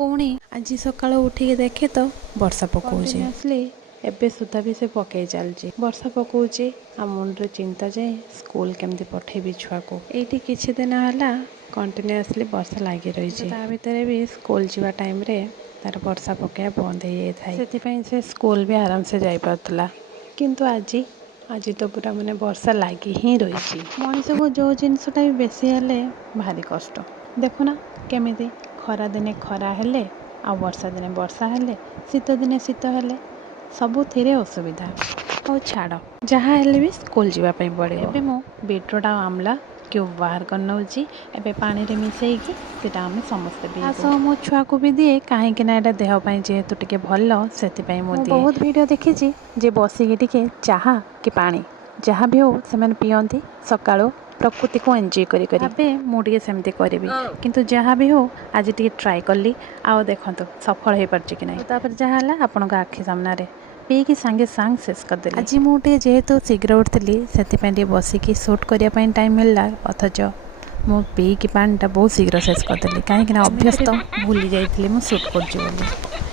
पुणी आज सकाल उठिक देखे तो वर्षा पकाउछि आसली एबे सुधा भी से पकई चलछि वर्षा पकाउछि आ मुंड चिंता जाए स्कूल केमती पठेबी छुआ को एठी किछि दिन हला कंटिन्यूअसली वर्षा लागी रही ता भितर भी स्कूल जीवा टाइम रे तार वर्षा पकया बंद हो जाए थाई सेति से स्कूल भी आराम से जाई पारतला किंतु आज तो पूरा माने वर्षा लागी ही रही मनीष को जो जिनसटा भी बेसी हेले भारी कष्ट देखुना केमिति खरा दिने खरा हेले आ वर्षा दिने वर्षा हेले शीत दिने शीत हेले सबुथिरे असुविधा और छाड़ जहाँ हेले भी स्कूल जीवा पई पड़े एबे मो बीटरूट आ आमला क्यों बाहर कर नउची एबे पानी रे मिसेइकी सेटा हम समस्त भी आस मो छुआ को भी दिए काहे कि ना एटा देह पई जेहेतु टिके भल्लो सेति पई मो दिए बहुत वीडियो देखिछि जे बसिकी टिके चाहा कि पानी जहाँ भी हो से मैंने पियंती सकाळो प्रकृति को एंजॉय करी भावे मुझे सेमती करी किंतु जहाँ भी हो आज टी ट्राए कली आओ देखो सफल हो पार्ची कि नहीं तापर जहाँ है आपण आखि सामने पीकी सांगे सांग शेष करदे आज मुझे जेहेतु शीघ्र उठती से बसिकी सुट करने टाइम मिलला अथच मु पीकी पानीटा बहुत शीघ्र शेष करदेली कहीं अभ्यस्त भूली जाइए मुझे सुट कर।